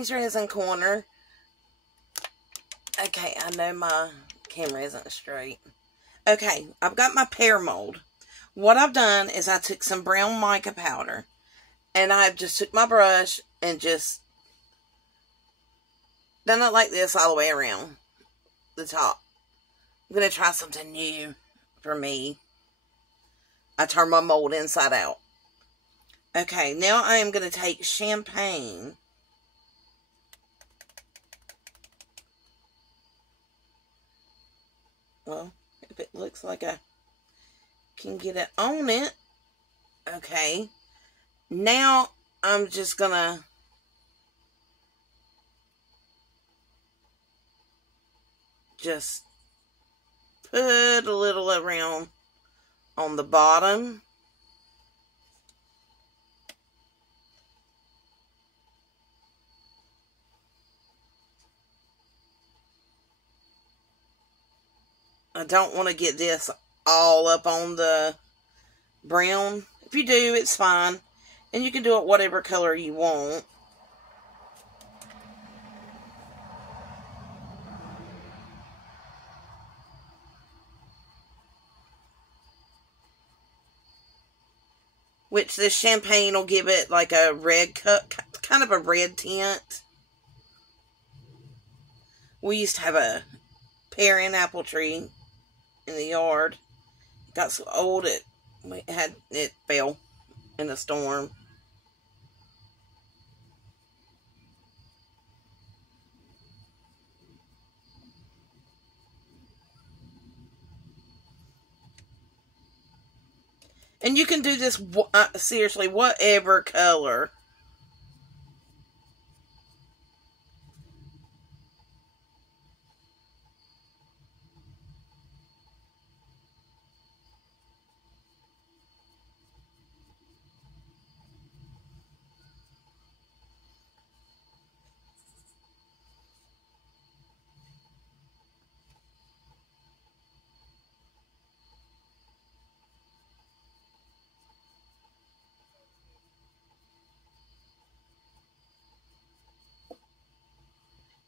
amysresincorner. Okay, I know my camera isn't straight. Okay, I've got my pear mold. What I've done is I took some brown mica powder, and I just took my brush and just done it like this all the way around the top. I'm going to try something new for me. I turn my mold inside out. Okay, now I am going to take champagne. Well, if it looks like I can get it on it. Okay. Now I'm just going to just put a little around on the bottom. I don't want to get this all up on the brown. If you do, it's fine. And you can do it whatever color you want. Which this champagne will give it like a red kind of a red tint. We used to have a pear and apple tree in the yard. It got so old it fell in a storm. And you can do this, seriously, whatever color.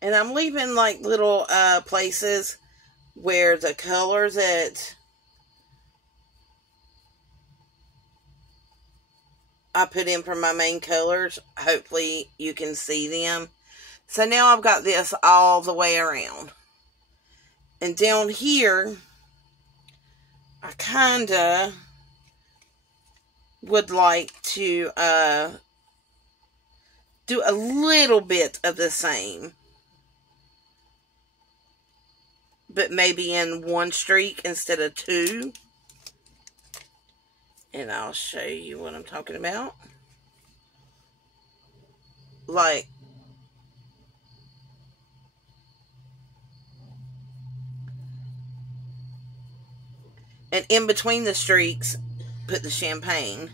And I'm leaving like little places where the colors that I put in for my main colors, hopefully you can see them. So now I've got this all the way around. And down here, I kinda would like to do a little bit of the same. But maybe in one streak instead of two. And I'll show you what I'm talking about. Like, and in between the streaks, put the champagne.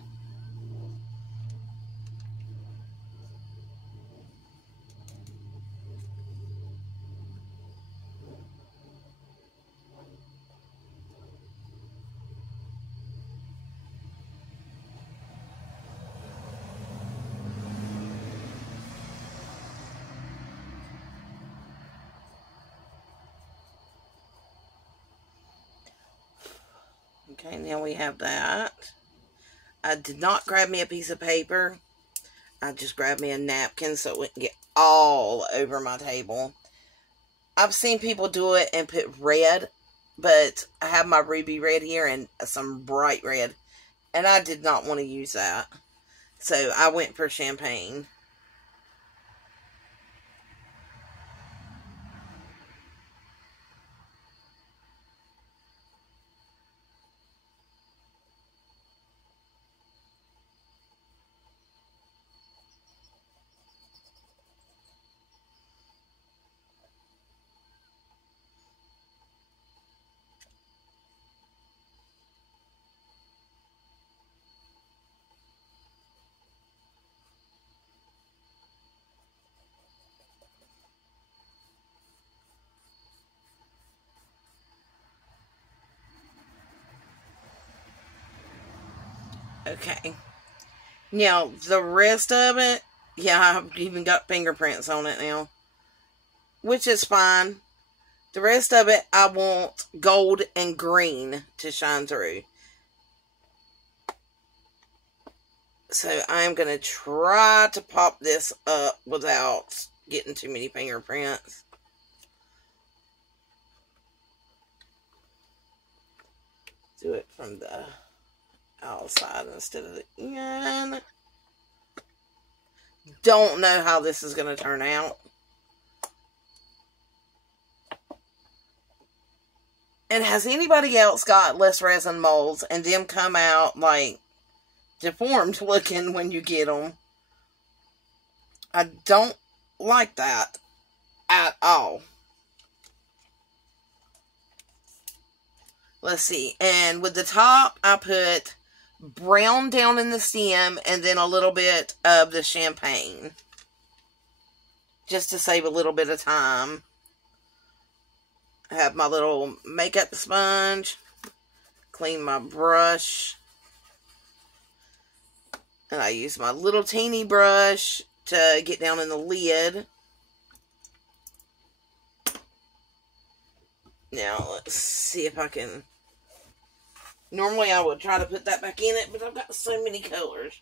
Okay, now we have that. I did not grab me a piece of paper. I just grabbed me a napkin so it wouldn't get all over my table. I've seen people do it and put red, but I have my ruby red here and some bright red. And I did not want to use that. So I went for champagne. Okay. Now, the rest of it, Yeah, I've even got fingerprints on it now. Which is fine. The rest of it, I want gold and green to shine through. So I'm going to try to pop this up without getting too many fingerprints. Do it from the outside instead of the in. Don't know how this is going to turn out. And has anybody else got less resin molds and them come out like deformed looking when you get them? I don't like that at all. Let's see. And with the top, I put brown down in the stem and then a little bit of the champagne. Just to save a little bit of time. I have my little makeup sponge. Clean my brush. And I use my little teeny brush to get down in the lid. Now, let's see if I can... Normally, I would try to put that back in it, but I've got so many colors.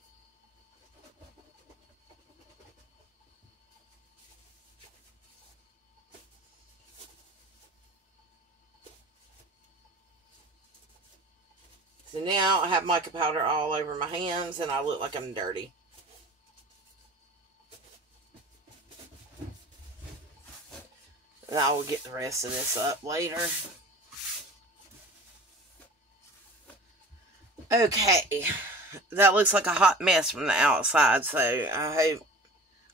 So now, I have mica powder all over my hands, and I look like I'm dirty. And I will get the rest of this up later. Okay, that looks like a hot mess from the outside, so I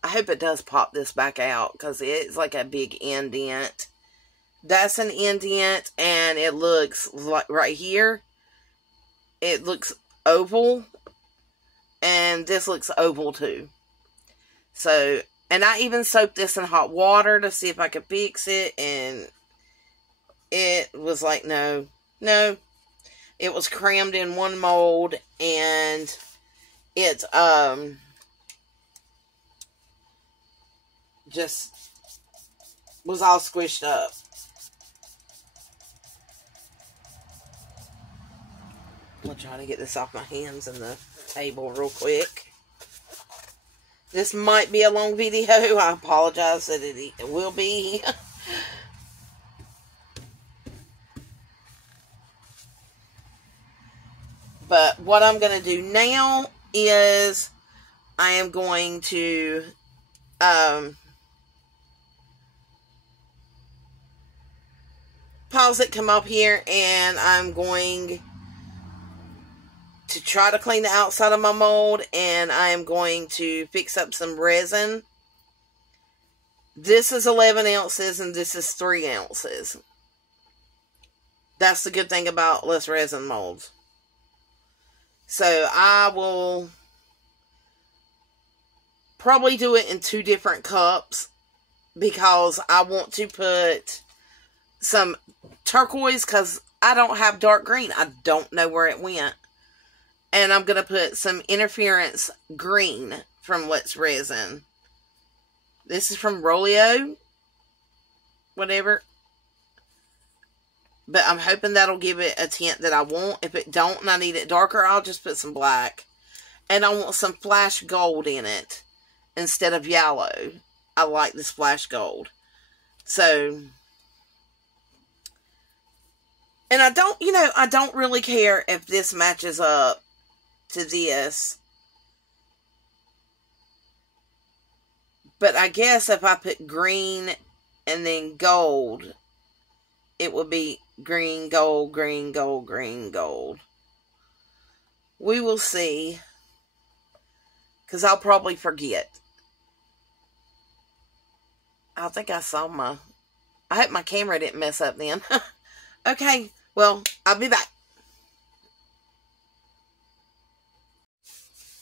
hope it does pop this back out, because it's like a big indent. That's an indent, and it looks like right here, it looks oval, and this looks oval too. So, and I even soaked this in hot water to see if I could fix it, and it was like, no. It was crammed in one mold, and it, just was all squished up. I'm going to try to get this off my hands and the table real quick. This might be a long video. I apologize that it will be. But what I'm going to do now is I am going to pause it, come up here, and I'm going to try to clean the outside of my mold, and I am going to fix up some resin. This is 11 ounces, and this is 3 ounces. That's the good thing about less resin molds. So I will probably do it in 2 different cups, because I want to put some turquoise, because I don't have dark green. I don't know where it went. And I'm going to put some interference green from Let's Resin. This is from Rolio. Whatever. But I'm hoping that'll give it a tint that I want. If it don't and I need it darker, I'll just put some black. And I want some flash gold in it instead of yellow. I like this flash gold. So, and I don't really care if this matches up to this. But I guess if I put green and then gold, it would be green, gold, green, gold, green, gold. We will see. Because I'll probably forget. I think I saw I hope my camera didn't mess up then. Okay, well, I'll be back.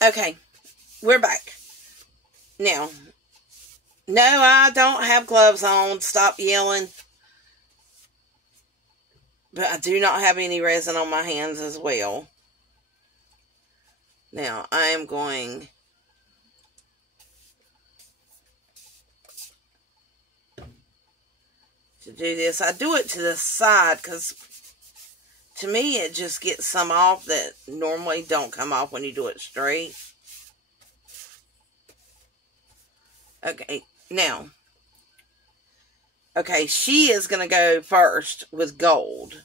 Okay, we're back. Now, no, I don't have gloves on. Stop yelling. But I do not have any resin on my hands as well. Now, I am going to do this. I do it to the side because to me it just gets some off that normally don't come off when you do it straight. Okay, now. Okay, she is going to go first with gold.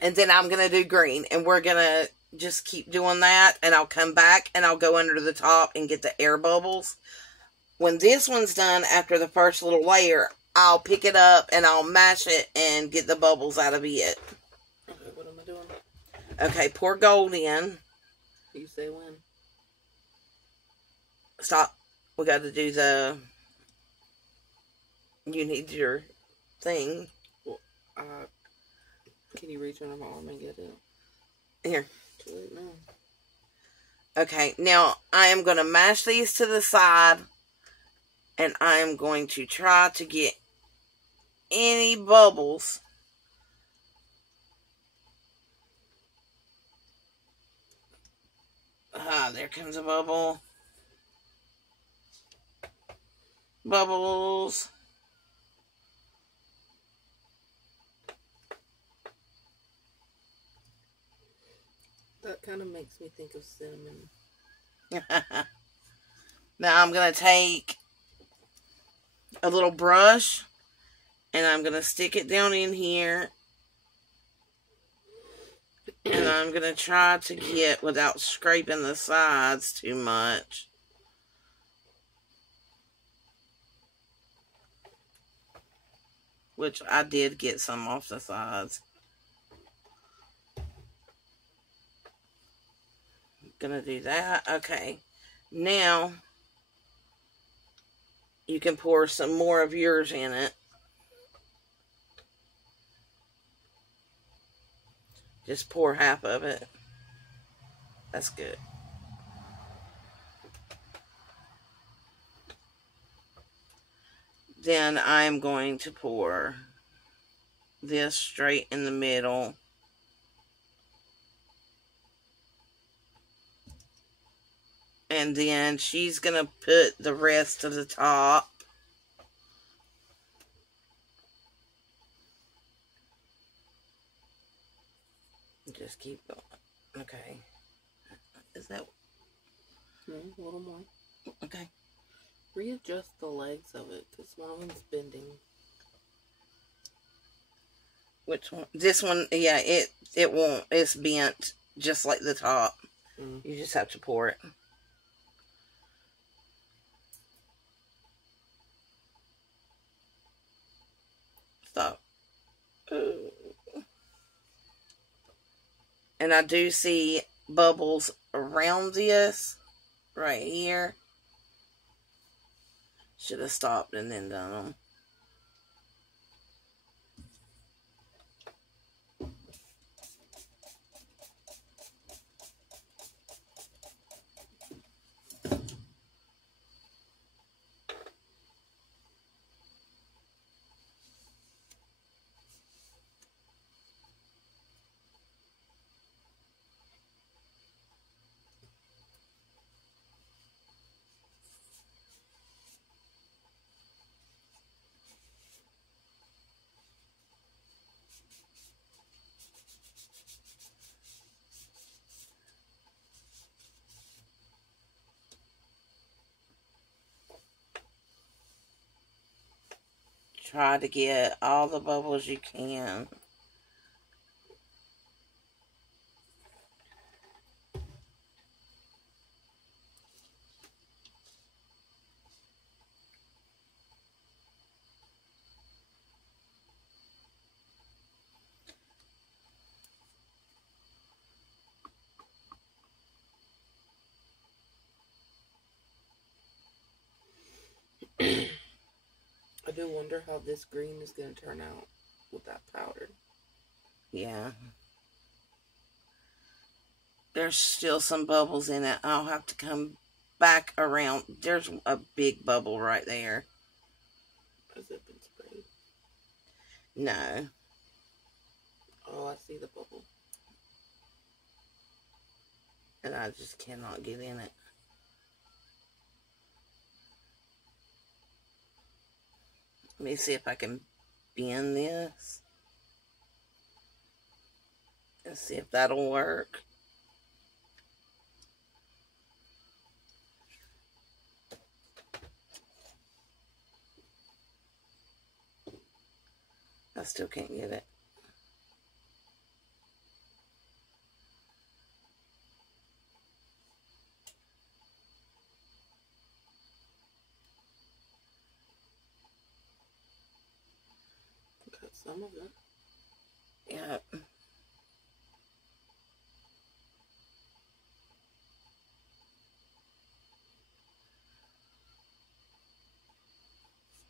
And then I'm going to do green. And we're going to just keep doing that. And I'll come back and I'll go under the top and get the air bubbles. When this one's done, after the first little layer, I'll pick it up and I'll mash it and get the bubbles out of it. Okay, what am I doing? Okay, pour gold in. You say when? Stop. We got to do the... You need your thing. Well, can you reach under my arm and get it? Here. Too late now. Okay, now I am going to mash these to the side. And I am going to try to get any bubbles. There comes a bubble. Bubbles. That kind of makes me think of cinnamon. Now I'm going to take a little brush and I'm going to stick it down in here. And I'm going to try to get, without scraping the sides too much, which I did get some off the sides. Gonna do that. Okay. Now, you can pour some more of yours in it. Just pour half of it. That's good. Then I'm going to pour this straight in the middle. And then she's going to put the rest of the top. Just keep going. Okay. Is that... No, a little more. Okay. Readjust the legs of it, because one of them's bending. Which one? This one, yeah, it won't. It's bent just like the top. Mm. You just have to pour it. Stop. Ooh. And I do see bubbles around this right here. Should have stopped and then done them. Try to get all the bubbles you can. I do wonder how this green is going to turn out with that powder. Yeah. There's still some bubbles in it. I'll have to come back around. There's a big bubble right there. Has it been sprayed? No. Oh, I see the bubble. And I just cannot get in it. Let me see if I can bend this. Let's see if that'll work. I still can't get it. Got some of it. Yep.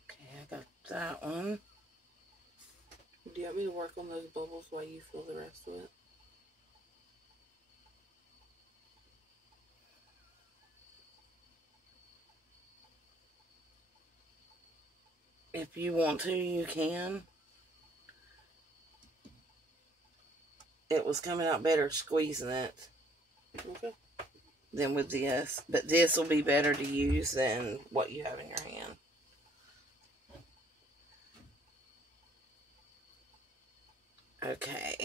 Okay, I got that one. Do you want me to work on those bubbles while you fill the rest of it? If you want to, you can. It was coming out better squeezing it. Okay. Than with this. But this will be better to use than what you have in your hand. Okay.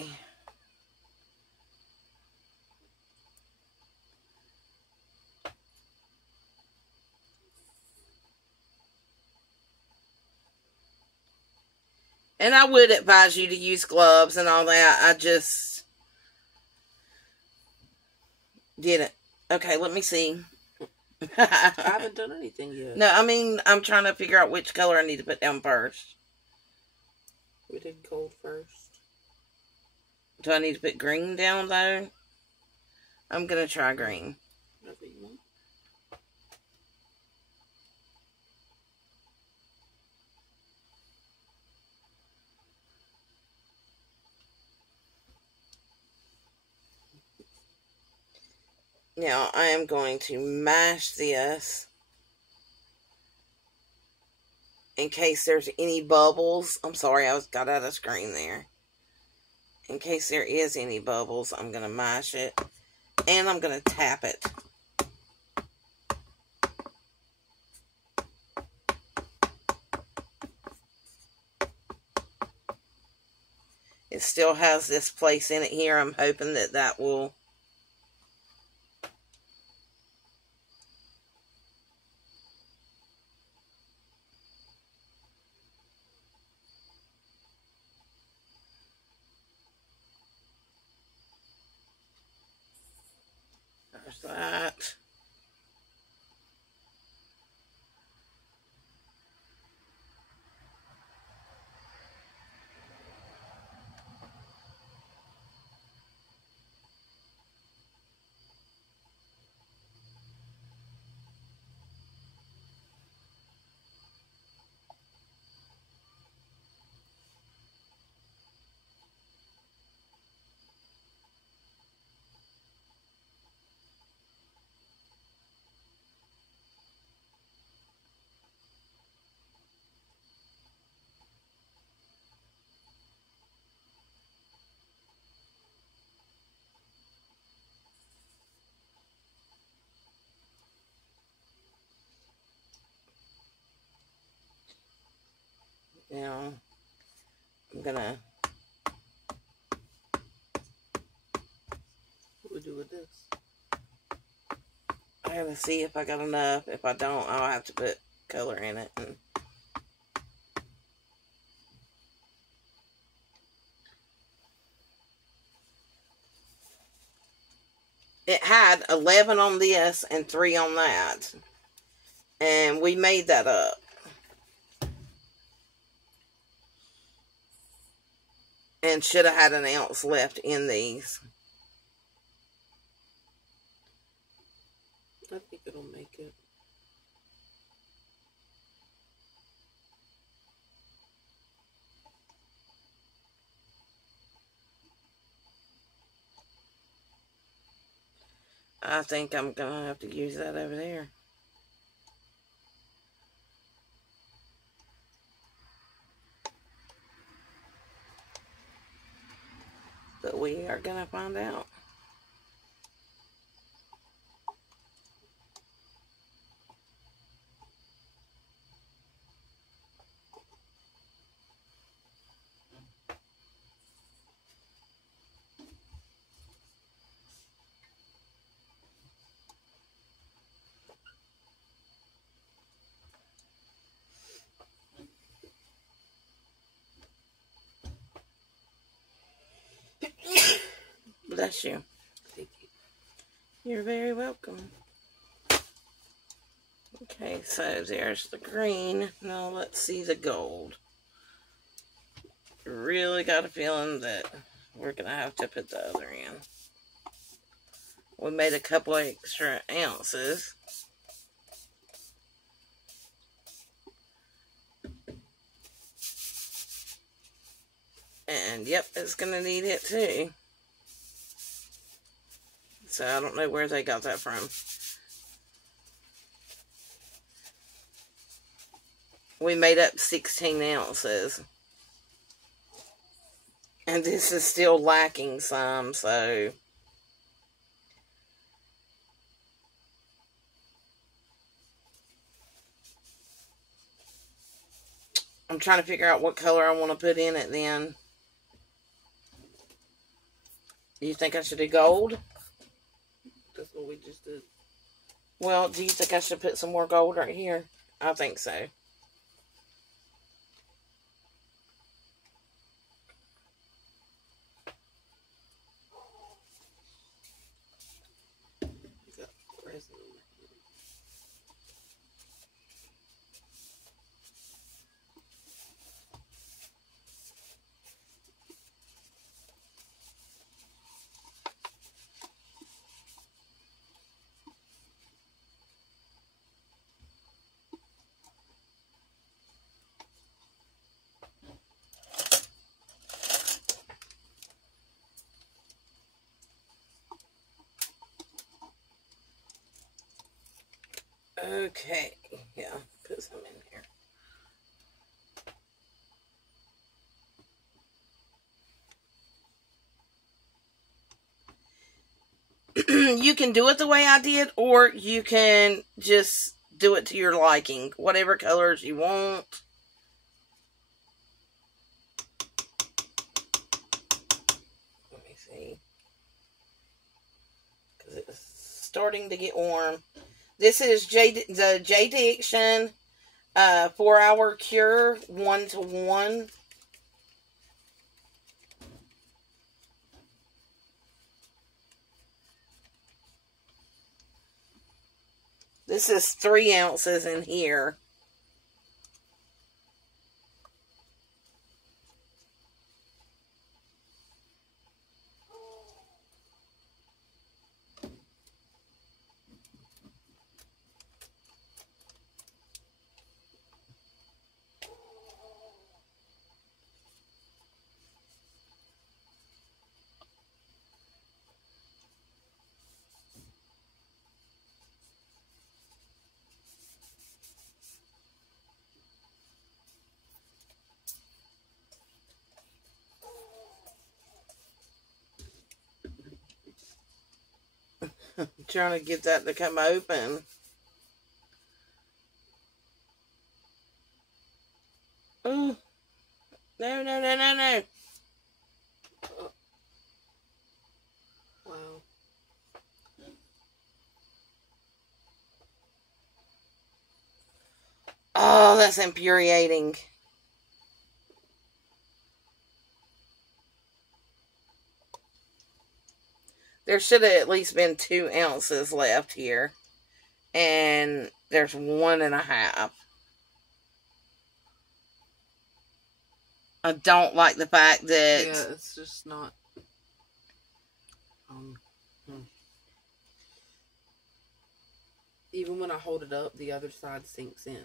And I would advise you to use gloves and all that. I just didn't. Okay, let me see. I haven't done anything yet. No, I mean, I'm trying to figure out which color I need to put down first. We did gold first. Do I need to put green down, though? I'm going to try green. Whatever you want. Now, I am going to mash this in case there's any bubbles. I'm sorry, I got out of screen there. In case there is any bubbles, I'm going to mash it. And I'm going to tap it. It still has this place in it here. I'm hoping that that will... There's that. Now, I'm gonna... What do we do with this? I gotta see if I got enough. If I don't, I'll have to put color in it. And it had 11 on this and 3 on that. And we made that up. And should have had an ounce left in these. I think it'll make it. I think I'm going to have to use that over there. But we are going to find out. bless you. Thank you. You're very welcome. Okay, so there's the green. Now let's see the gold. Really got a feeling that we're going to have to put the other in. We made a couple extra ounces. And yep, it's going to need it too. So I don't know where they got that from. We made up 16 ounces. And this is still lacking some, so... I'm trying to figure out what color I want to put in it then. Do you think I should do gold? That's what we just did. Well, do you think I should put some more gold right here? I think so. Got resin. Okay, yeah, put some in here. You can do it the way I did, or you can just do it to your liking. Whatever colors you want. Let me see. Because it's starting to get warm. This is the J Diction 4-hour cure 1-to-1. This is 3 ounces in here. Trying to get that to come open. Oh, no, no, no, no, no. Wow. Oh, that's infuriating. There should have at least been 2 ounces left here. And there's 1.5. I don't like the fact that... Yeah, it's just not... Even when I hold it up, the other side sinks in.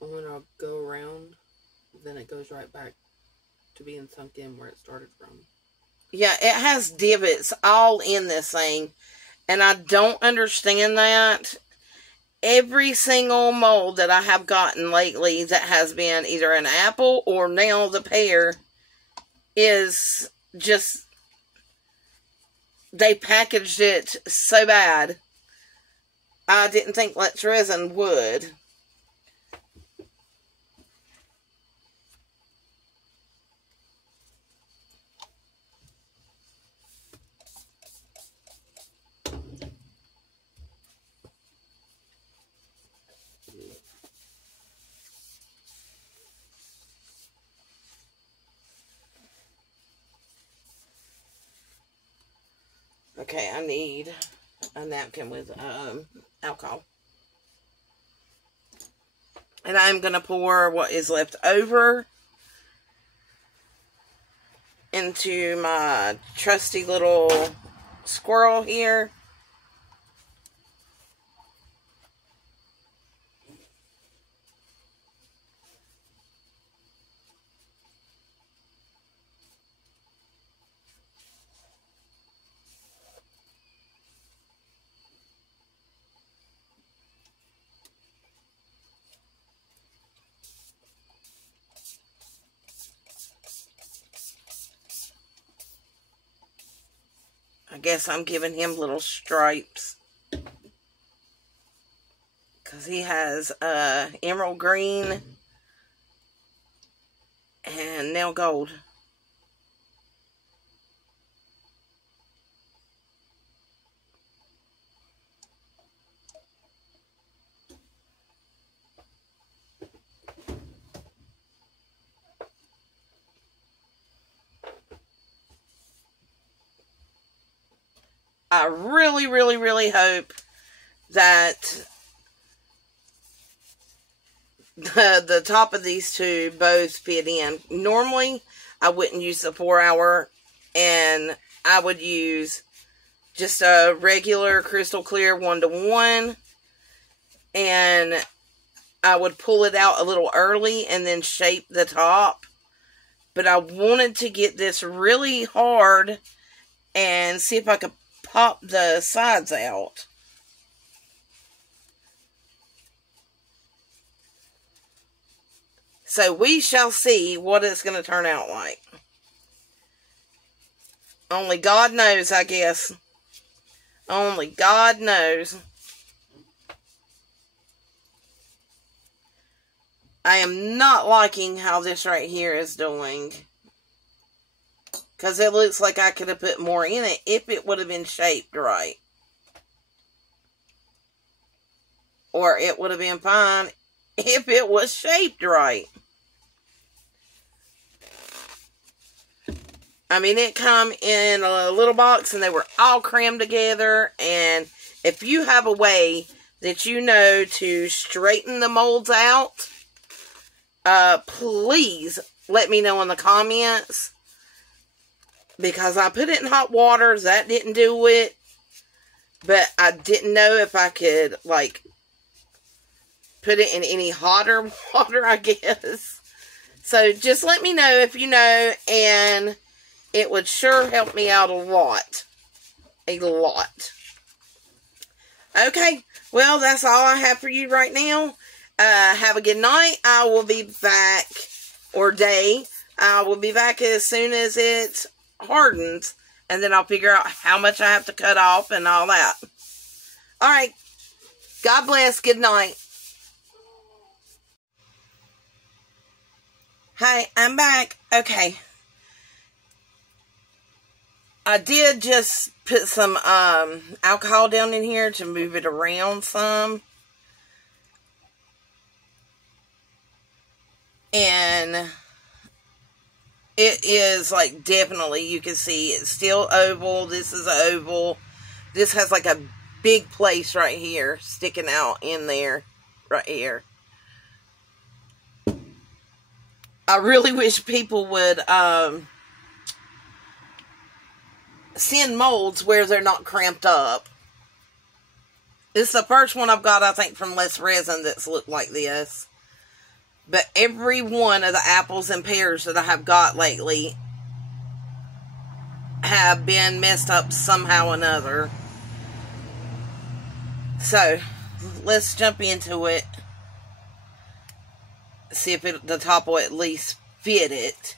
And when I go around, then it goes right back to being sunk in where it started from. Yeah, it has divots all in this thing. And I don't understand that. Every single mold that I have gotten lately that has been either an apple or now the pear is just... They packaged it so bad. I didn't think Let's Resin would. Okay, I need a napkin with alcohol. And I'm going to pour what is left over into my trusty little squirrel here. I guess I'm giving him little stripes. Because he has emerald green and nail gold. I really, really, really hope that the top of these two both fit in. Normally, I wouldn't use the 4-hour, and I would use just a regular crystal clear 1-to-1, and I would pull it out a little early and then shape the top. But I wanted to get this really hard and see if I could pop the sides out. So we shall see what it's going to turn out like. Only God knows, I guess. Only God knows. I am not liking how this right here is doing. Because it looks like I could have put more in it if it would have been shaped right. Or it would have been fine if it was shaped right. I mean, it come in a little box and they were all crammed together. And if you have a way that you know to straighten the molds out, please let me know in the comments. Because I put it in hot water. That didn't do it. But I didn't know if I could, like, put it in any hotter water, I guess. So, just let me know if you know. And it would sure help me out a lot. A lot. Okay. Well, that's all I have for you right now. Have a good night. I will be back. Or day. I will be back as soon as it's hardens, and then I'll figure out how much I have to cut off and all that. Alright, God bless, good night. Hi, I'm back. Okay, I did just put some alcohol down in here to move it around some, and it is, like, definitely, you can see it's still oval. This is oval. This has, like, a big place right here sticking out in there. Right here. I really wish people would send molds where they're not cramped up. This is the first one I've got, I think, from Resin that's looked like this. But every one of the apples and pears that I have got lately have been messed up somehow or another. So, let's jump into it. See if the top will at least fit it.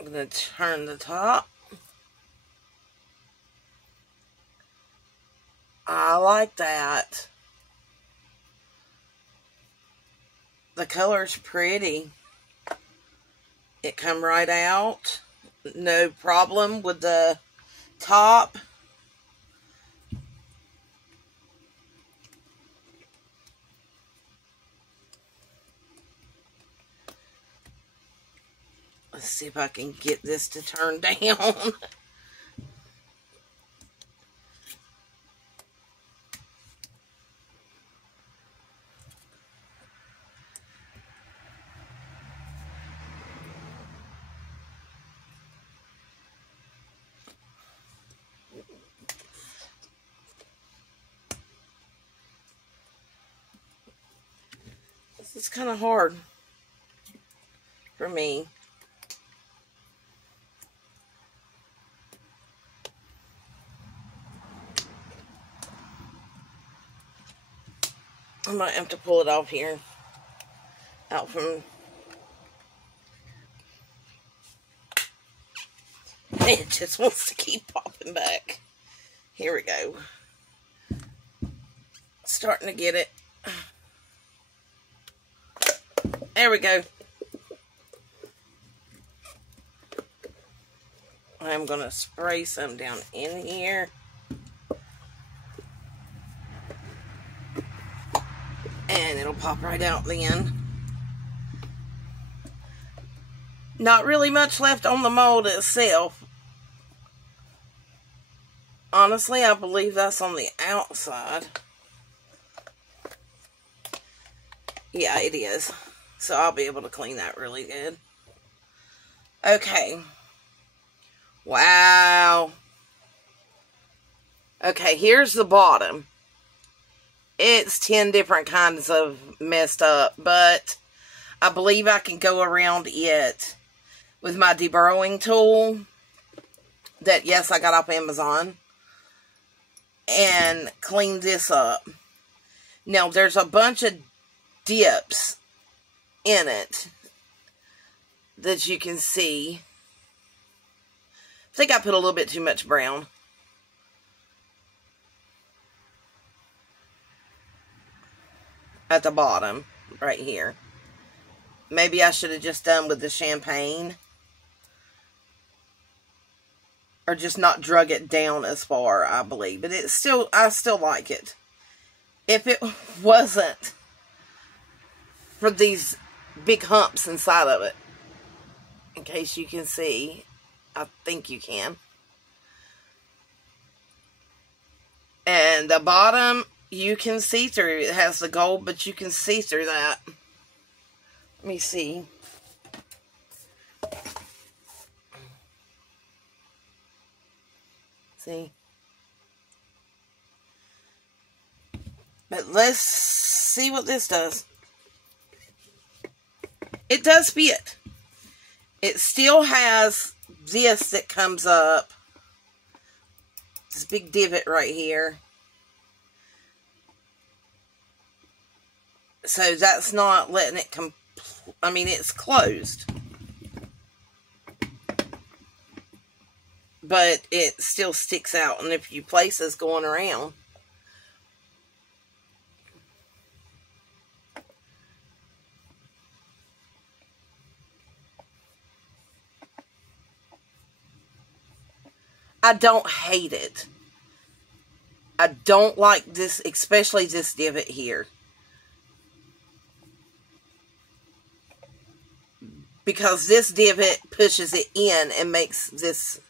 I'm going to turn the top. I like that. The color's pretty. It come right out. No problem with the top. Let's see if I can get this to turn down. This is kind of hard for me. I might have to pull it off here. Out from... It just wants to keep popping back. Here we go. Starting to get it. There we go. I'm going to spray some down in here. And it'll pop right out then. Not really much left on the mold itself. Honestly, I believe that's on the outside. Yeah, it is. So I'll be able to clean that really good. Okay. Wow. Okay, here's the bottom. It's 10 different kinds of messed up, but I believe I can go around it with my deburrowing tool that, yes, I got off Amazon, and clean this up. Now, there's a bunch of dips in it that you can see. I think I put a little bit too much brown. At the bottom, right here. Maybe I should have just done with the champagne. Or just not drug it down as far, I believe. But it's still, I still like it. If it wasn't for these big humps inside of it. In case you can see. I think you can. And the bottom, you can see through. It has the gold, but you can see through that. Let me see. See? But let's see what this does. It does fit. It still has this that comes up. This big divot right here. So that's not letting it come. I mean, it's closed. But it still sticks out in a few places going around. I don't hate it. I don't like this, especially this divot here. Because this divot pushes it in and makes this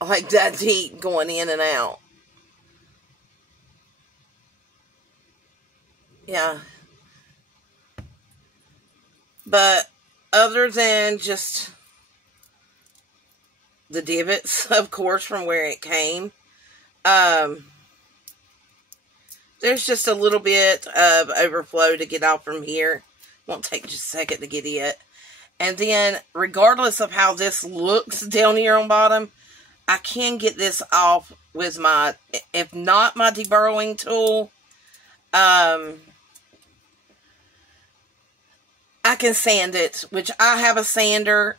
like that deep going in and out. Yeah. But other than just the divots, of course, from where it came, there's just a little bit of overflow to get out from here. Won't take just a second to get it. And then, regardless of how this looks down here on bottom, I can get this off with my, if not my deburrowing tool, I can sand it, which I have a sander,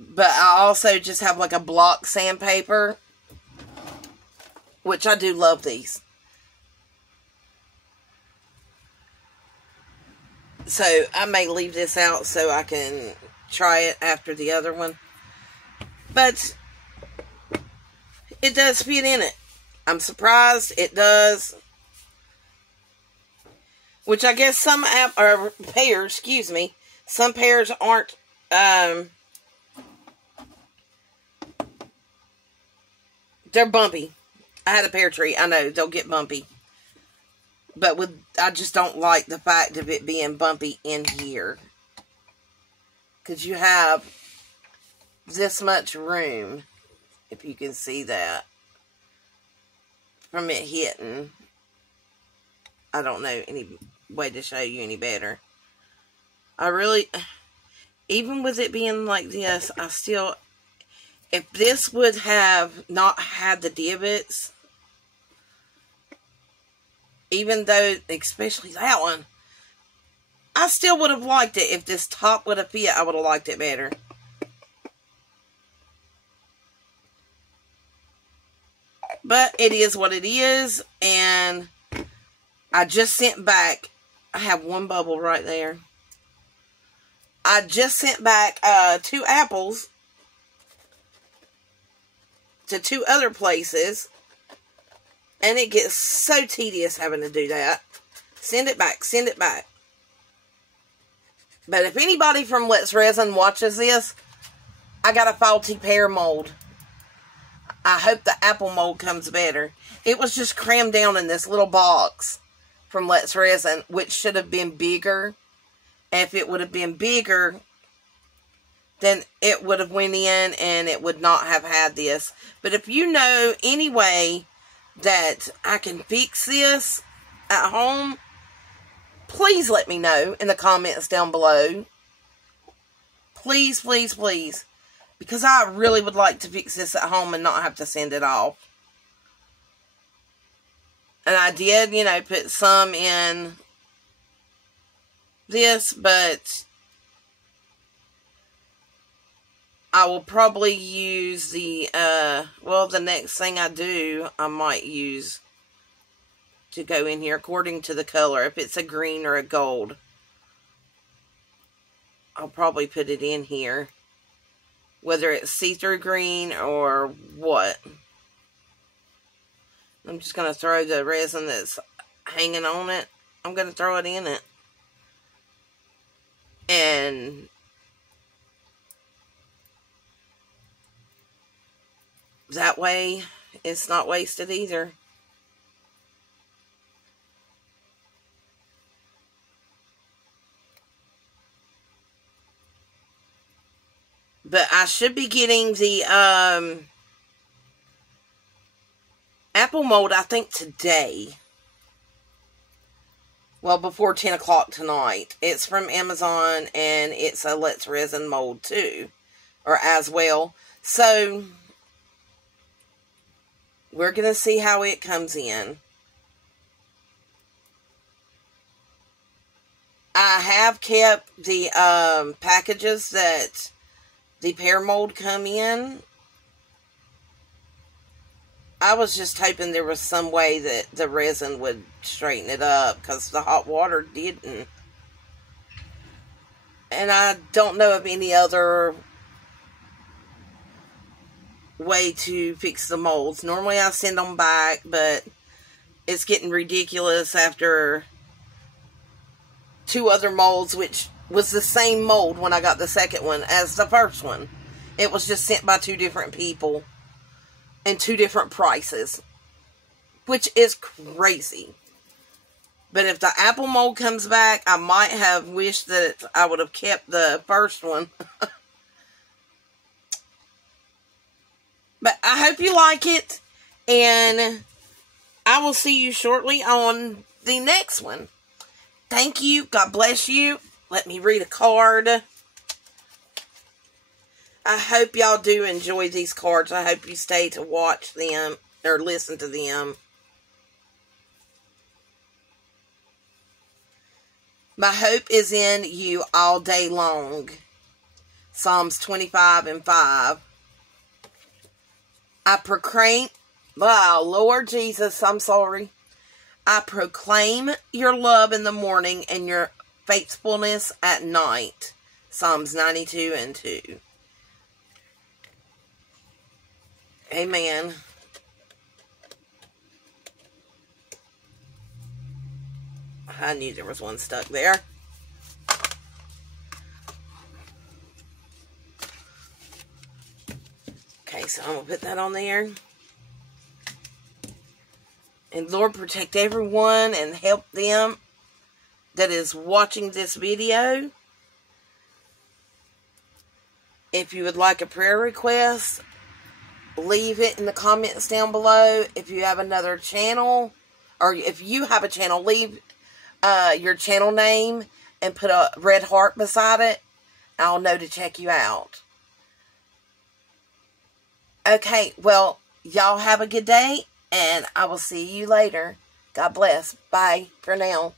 but I also just have like a block sandpaper, which I do love these. So I may leave this out so I can try it after the other one. But it does fit in it. I'm surprised it does. Which I guess some Pear, excuse me, Some pears aren't, they're bumpy. I had a pear tree. I know, they'll get bumpy. But I just don't like the fact of it being bumpy in here. Because you have this much room, if you can see that, from it hitting. I don't know any way to show you any better. I really, even with it being like this, I still, if this would have not had the divots, even though, especially that one, I still would have liked it. If this top would have fit, I would have liked it better. But it is what it is, and I just sent back, I have one bubble right there. I just sent back 2 apples to 2 other places, and it gets so tedious having to do that. Send it back, send it back. But if anybody from Let's Resin watches this, I got a faulty pear mold. I hope the apple mold comes better. It was just crammed down in this little box from Let's Resin, which should have been bigger. If it would have been bigger, then it would have went in and it would not have had this. But if you know any way that I can fix this at home, please let me know in the comments down below. Please, please, please. Because I really would like to fix this at home and not have to send it off. And I did, you know, put some in this, but I will probably use the, well, the next thing I do, I might use to go in here according to the color. If it's a green or a gold, I'll probably put it in here. Whether it's see-through green or what. I'm just going to throw the resin that's hanging on it. I'm going to throw it in it. And that way it's not wasted either. But I should be getting the apple mold, I think, today. Well, before 10 o'clock tonight. It's from Amazon, and it's a Let's Resin mold, too. Or as well. So, we're going to see how it comes in. I have kept the packages that the pear mold come in. I was just hoping there was some way that the resin would straighten it up, because the hot water didn't. And I don't know of any other way to fix the molds. Normally I send them back, but it's getting ridiculous after 2 other molds, which was the same mold when I got the second one as the first one. It was just sent by 2 different people and 2 different prices, which is crazy. But if the apple mold comes back, I might have wished that I would have kept the first one. But I hope you like it, and I will see you shortly on the next one. Thank you. God bless you. Let me read a card. I hope y'all do enjoy these cards. I hope you stay to watch them or listen to them. My hope is in you all day long. Psalms 25:5. I proclaim, wow, Lord Jesus, I'm sorry. I proclaim your love in the morning and your faithfulness at night. Psalms 92:2. Amen. I knew there was one stuck there. Okay, so I'm going to put that on there. And Lord, protect everyone and help them that is watching this video. If you would like a prayer request, leave it in the comments down below. If you have another channel, or if you have a channel, leave your channel name and put a red heart beside it. I'll know to check you out. Okay, well, y'all have a good day, and I will see you later. God bless. Bye for now.